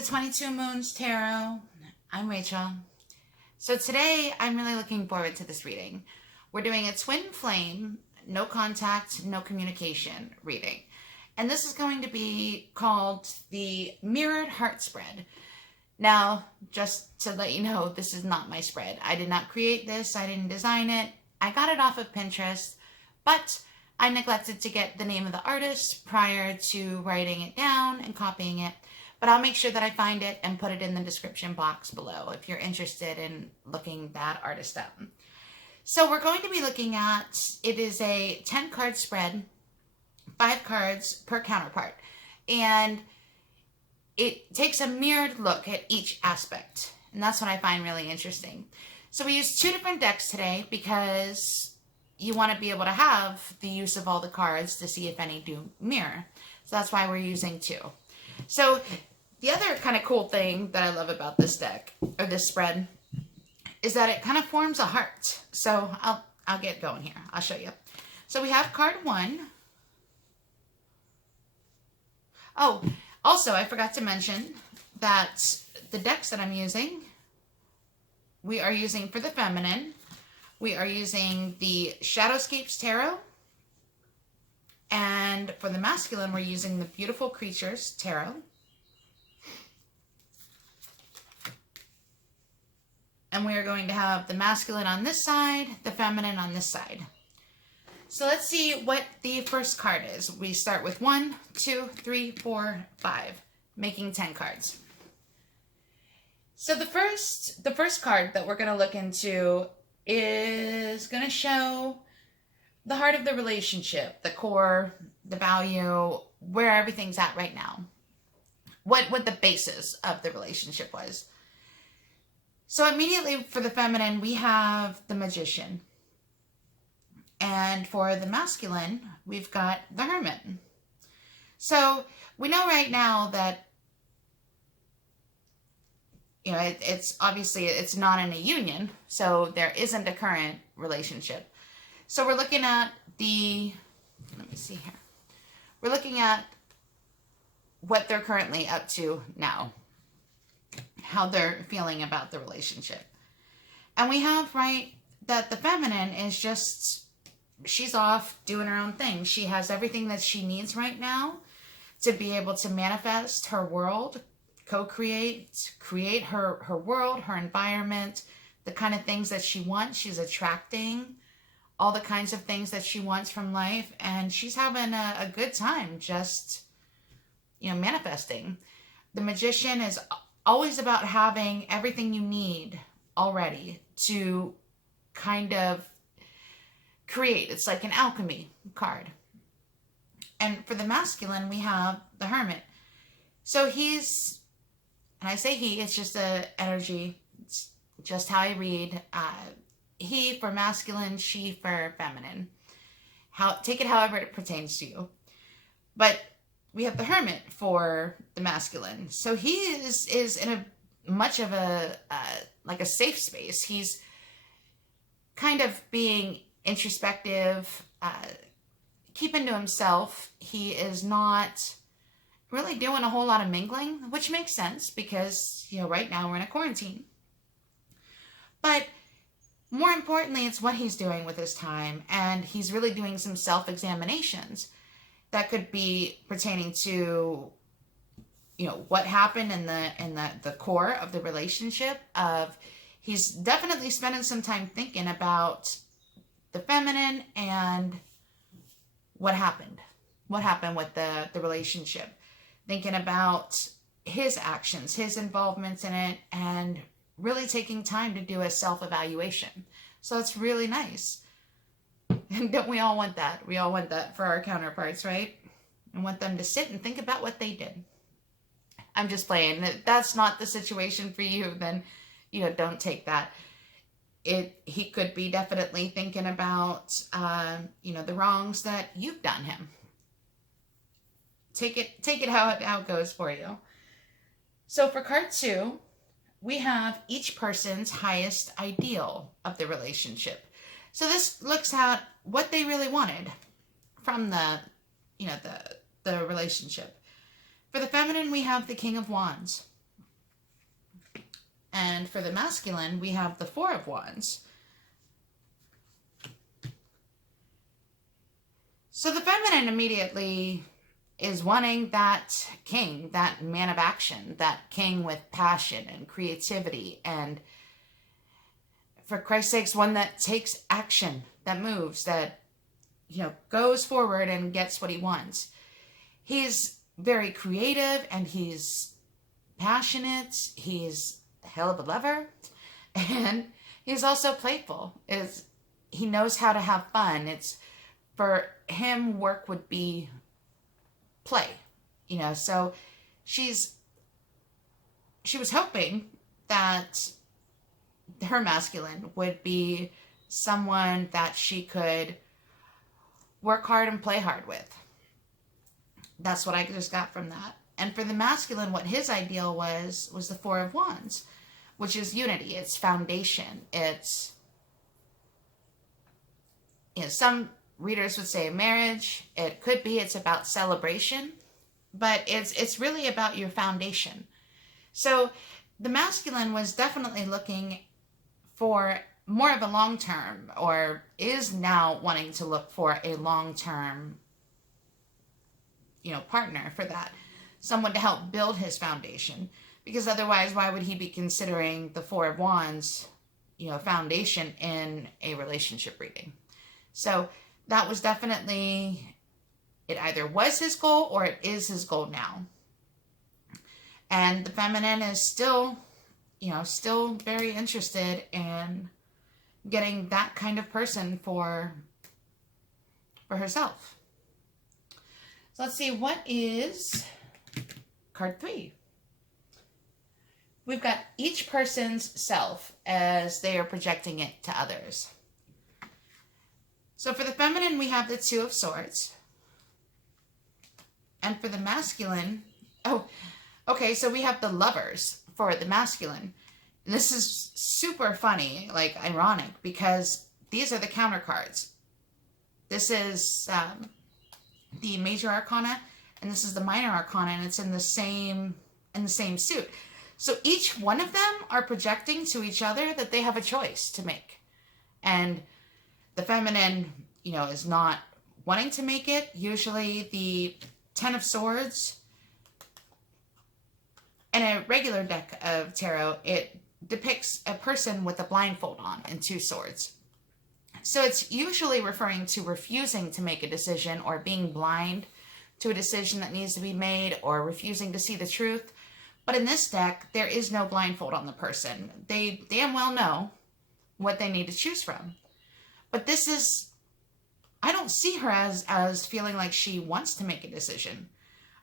the 22 Moons Tarot. I'm Rachel. So today I'm really looking forward to this reading. We're doing a twin flame, no contact, no communication reading. And this is going to be called the Mirrored Heart Spread. Now, just to let you know, this is not my spread. I did not create this. I didn't design it. I got it off of Pinterest, but I neglected to get the name of the artist prior to writing it down and copying it. But I'll make sure that I find it and put it in the description box below if you're interested in looking that artist up. So we're going to be looking at, it is a 10 card spread, 5 cards per counterpart. And it takes a mirrored look at each aspect. And that's what I find really interesting. So we used 2 different decks today because you want to be able to have the use of all the cards to see if any do mirror. So that's why we're using 2. So the other kind of cool thing that I love about this deck, or this spread, is that it kind of forms a heart. So I'll get going here. I'll show you. So we have card 1. Oh, also I forgot to mention that the decks that I'm using, we are using for the feminine, we are using the Shadowscapes Tarot. And for the masculine, we're using the Beautiful Creatures Tarot. And we are going to have the masculine on this side, the feminine on this side. So let's see what the first card is. We start with 1, 2, 3, 4, 5, making 10 cards. So the first card that we're going to look into is going to show the heart of the relationship, the core, the value, where everything's at right now. What the basis of the relationship was. So immediately for the feminine, we have the Magician. And for the masculine, we've got the Hermit. So we know right now that, you know, it's obviously, it's not in a union. So there isn't a current relationship. So we're looking at let me see here. We're looking at what they're currently up to now. How they're feeling about the relationship. And we have, right, that the feminine is just, she's off doing her own thing. She has everything that she needs right now to be able to manifest her world, co-create, create her world, her environment, the kind of things that she wants. She's attracting all the kinds of things that she wants from life. And she's having a good time just, you know, manifesting. The Magician is always about having everything you need already to kind of create. It's like an alchemy card. And for the masculine, we have the Hermit. So he's, and I say he, it's just a energy. It's just how I read. He for masculine, she for feminine. Take it however it pertains to you. But we have the Hermit for the masculine. So he is in a much of a, like a safe space. He's kind of being introspective, keeping to himself. He is not really doing a whole lot of mingling, which makes sense because, you know, right now we're in a quarantine. But more importantly, it's what he's doing with his time. And he's really doing some self-examinations. That could be pertaining to, you know, what happened in the core of the relationship. He's definitely spending some time thinking about the feminine and what happened with the relationship. Thinking about his actions, his involvements in it, and really taking time to do a self-evaluation. So it's really nice. And don't we all want that? We all want that for our counterparts, right? And want them to sit and think about what they did. I'm just playing. If that's not the situation for you, then, you know, don't take that. He could be definitely thinking about, you know, the wrongs that you've done him. Take it how it goes for you. So for card 2, we have each person's highest ideal of the relationship. So this looks at what they really wanted from the relationship. For the feminine, we have the King of Wands. And for the masculine, we have the Four of Wands. So the feminine immediately is wanting that king, that man of action, that king with passion and creativity, and for Christ's sakes, one that takes action, that moves, that, goes forward and gets what he wants. He's very creative and he's passionate. He's a hell of a lover, and he's also playful. He knows how to have fun. For him, work would be play, so she was hoping that her masculine would be someone that she could work hard and play hard with. That's what I just got from that. And for the masculine, what his ideal was the Four of Wands, which is unity. It's foundation. It's, some readers would say marriage. It could be it's about celebration, but it's really about your foundation. So the masculine was definitely looking for more of a long-term, or is now wanting to look for a long-term, partner for that. Someone to help build his foundation. Because otherwise, why would he be considering the Four of Wands, foundation in a relationship reading? So that was definitely, it either was his goal or it is his goal now. And the feminine is still very interested in getting that kind of person for herself. So let's see, what is card 3? We've got each person's self as they are projecting it to others. So for the feminine, we have the Two of Swords. And for the masculine, so we have the Lovers for the masculine. And this is super funny, like ironic, because these are the counter cards. This is the Major Arcana, and this is the Minor Arcana, and it's in the same suit. So each one of them are projecting to each other that they have a choice to make. And the feminine, is not wanting to make it. Usually the Ten of Swords, in a regular deck of tarot, it depicts a person with a blindfold on and two swords. So it's usually referring to refusing to make a decision, or being blind to a decision that needs to be made, or refusing to see the truth. But in this deck, there is no blindfold on the person. They damn well know what they need to choose from. But this is, I don't see her as feeling like she wants to make a decision.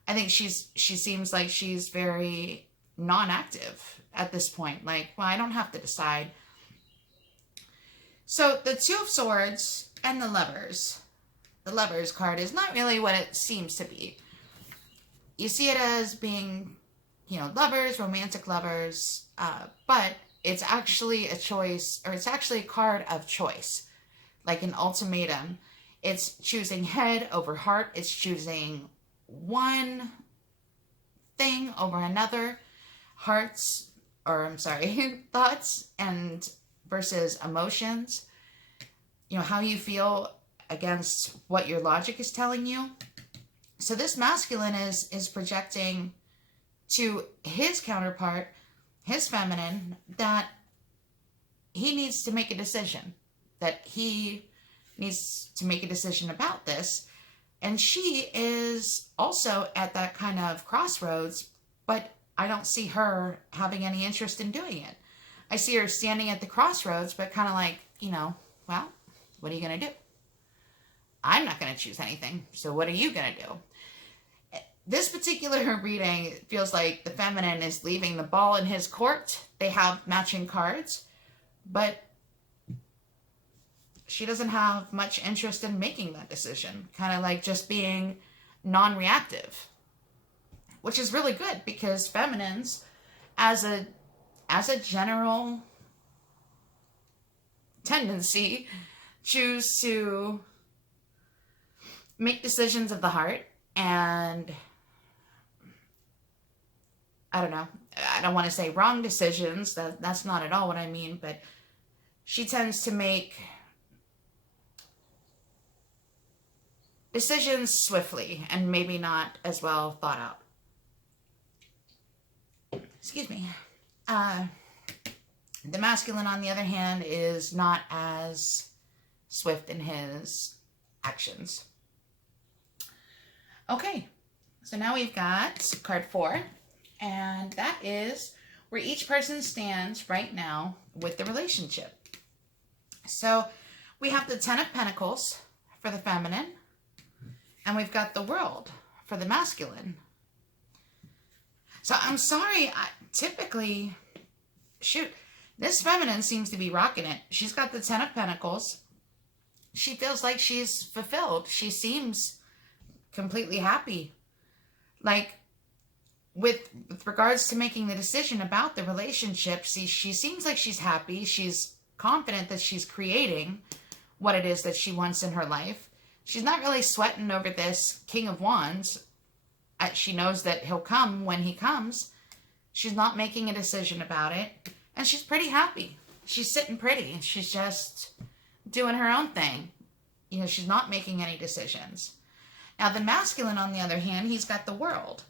I think she seems like she's very non-active at this point. Like, well, I don't have to decide. So the Two of Swords and the Lovers card is not really what it seems to be. You see it as being, lovers, romantic lovers, but it's actually a choice, or it's actually a card of choice, like an ultimatum. It's choosing head over heart. It's choosing one thing over another. Thoughts and versus emotions. How you feel against what your logic is telling you. So this masculine is projecting to his counterpart, his feminine, that he needs to make a decision. That he needs to make a decision about this. And she is also at that kind of crossroads, but I don't see her having any interest in doing it. I see her standing at the crossroads, but kind of like, well, what are you going to do? I'm not going to choose anything, so what are you going to do? This particular reading feels like the feminine is leaving the ball in his court. They have matching cards, but she doesn't have much interest in making that decision. Kind of like just being non-reactive, which is really good, because feminines, as a general tendency, choose to make decisions of the heart. And I don't know, I don't want to say wrong decisions. That's not at all what I mean, but she tends to make decisions swiftly and maybe not as well thought out. Excuse me. The masculine, on the other hand, is not as swift in his actions. Okay, so now we've got card 4, and that is where each person stands right now with the relationship. So we have the 10 of Pentacles for the feminine, and we've got the World for the masculine. So I'm sorry, typically, shoot, this feminine seems to be rocking it. She's got the 10 of Pentacles. She feels like she's fulfilled. She seems completely happy. Like, with regards to making the decision about the relationship, she seems like she's happy. She's confident that she's creating what it is that she wants in her life. She's not really sweating over this King of Wands. She knows that he'll come when he comes. She's not making a decision about it. And she's pretty happy. She's sitting pretty. She's just doing her own thing. You know, she's not making any decisions. Now, the masculine, on the other hand, he's got the World.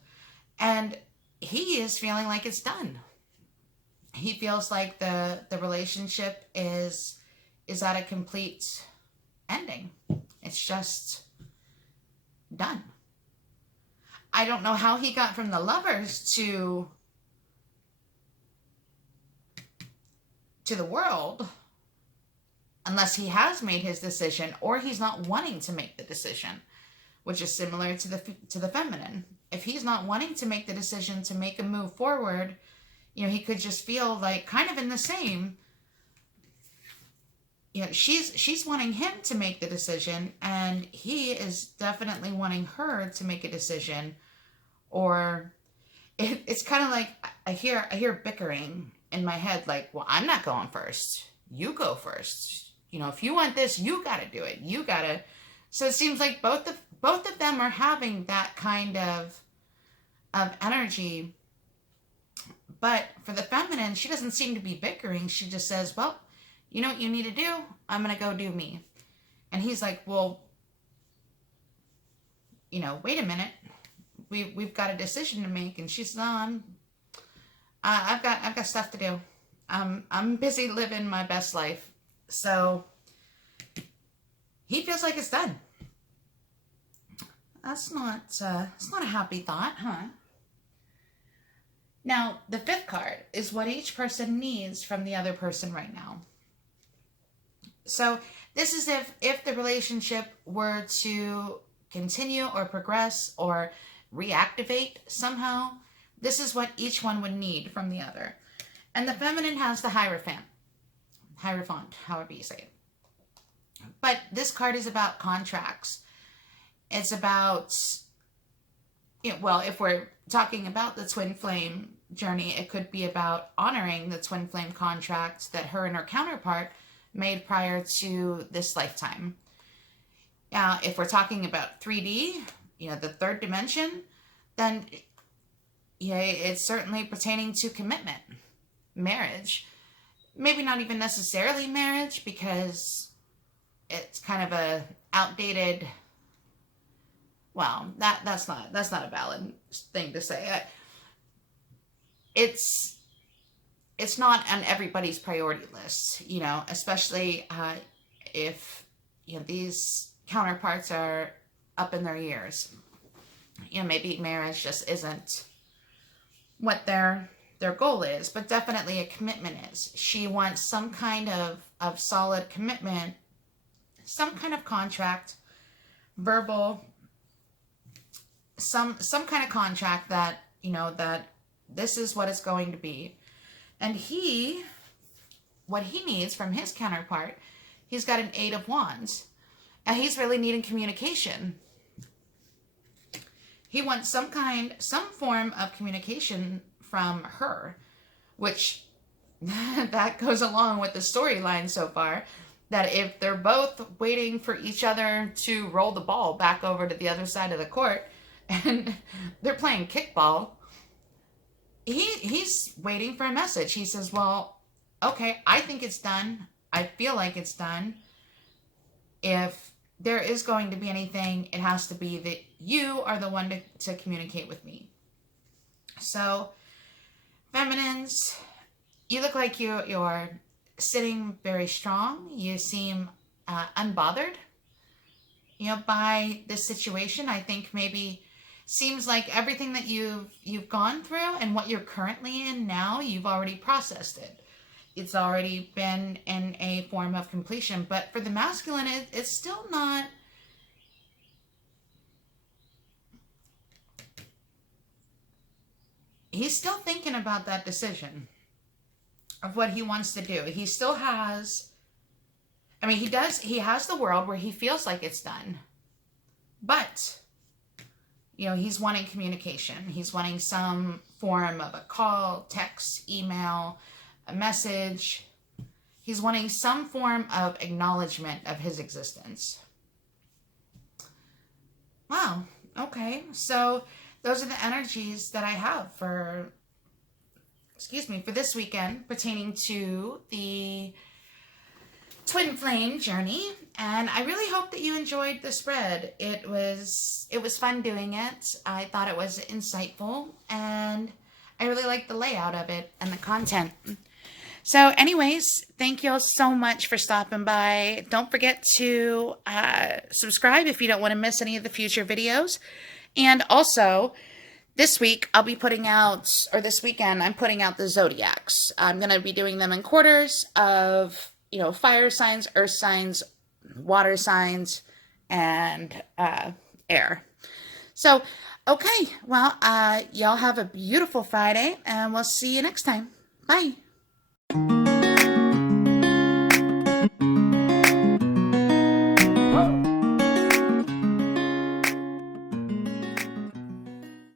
And he is feeling like it's done. He feels like the relationship is at a complete ending. It's just done. I don't know how he got from the Lovers to the World, unless he has made his decision or he's not wanting to make the decision, which is similar to the feminine. If he's not wanting to make the decision to make a move forward, you know, he could just feel like kind of in the same. You know, she's wanting him to make the decision, and he is definitely wanting her to make a decision. Or it's kind of like I hear bickering in my head, like, well, I'm not going first. You go first. You know, if you want this, you got to do it. You got to. So it seems like both of them are having that kind of energy. But for the feminine, she doesn't seem to be bickering. She just says, well, you know what you need to do? I'm going to go do me. And he's like, well, you know, wait a minute. We've got a decision to make. And she's, no, I've got stuff to do. I'm busy living my best life. So he feels like it's done. That's not a happy thought, huh? Now, the 5th card is what each person needs from the other person right now. So this is if the relationship were to continue or progress or reactivate somehow, this is what each one would need from the other. And the feminine has the Hierophant, however you say it. But this card is about contracts. It's about, you know, well, if we're talking about the twin flame journey, it could be about honoring the twin flame contract that her and her counterpart made prior to this lifetime. Now, if we're talking about 3D, you know, the 3rd dimension, then yeah, it's certainly pertaining to commitment, marriage. Maybe not even necessarily marriage, because it's kind of a outdated. Well, that's not a valid thing to say. It's not on everybody's priority list, you know, especially if, you know, these counterparts are up in their years. You know, maybe marriage just isn't what their goal is, but definitely a commitment is. She wants some kind of solid commitment, some kind of contract, verbal, some kind of contract that, you know, that this is what it's going to be. And what he needs from his counterpart, he's got an 8 of Wands, and he's really needing communication. He wants some form of communication from her, which that goes along with the storyline so far, that if they're both waiting for each other to roll the ball back over to the other side of the court, and they're playing kickball, he's waiting for a message. He says, well, okay, I think it's done. I feel like it's done. If there is going to be anything, it has to be that you are the one to communicate with me. So, feminines, you look like you're sitting very strong. You seem unbothered, by this situation. I think maybe seems like everything that you've gone through and what you're currently in now, you've already processed it. It's already been in a form of completion. But for the masculine, it's still not. He's still thinking about that decision of what he wants to do. He still has, he has the world where he feels like it's done. But, he's wanting communication. He's wanting some form of a call, text, email, a message. He's wanting some form of acknowledgement of his existence. Wow. Okay. So those are the energies that I have for this weekend pertaining to the twin flame journey. And I really hope that you enjoyed the spread. It was fun doing it. I thought it was insightful, and I really liked the layout of it and the content. So anyways, thank you all so much for stopping by. Don't forget to subscribe if you don't want to miss any of the future videos. And also, this week I'll be putting out, or this weekend, I'm putting out the zodiacs. I'm going to be doing them in quarters of, fire signs, earth signs, water signs, and air. So, okay, well, y'all have a beautiful Friday, and we'll see you next time. Bye.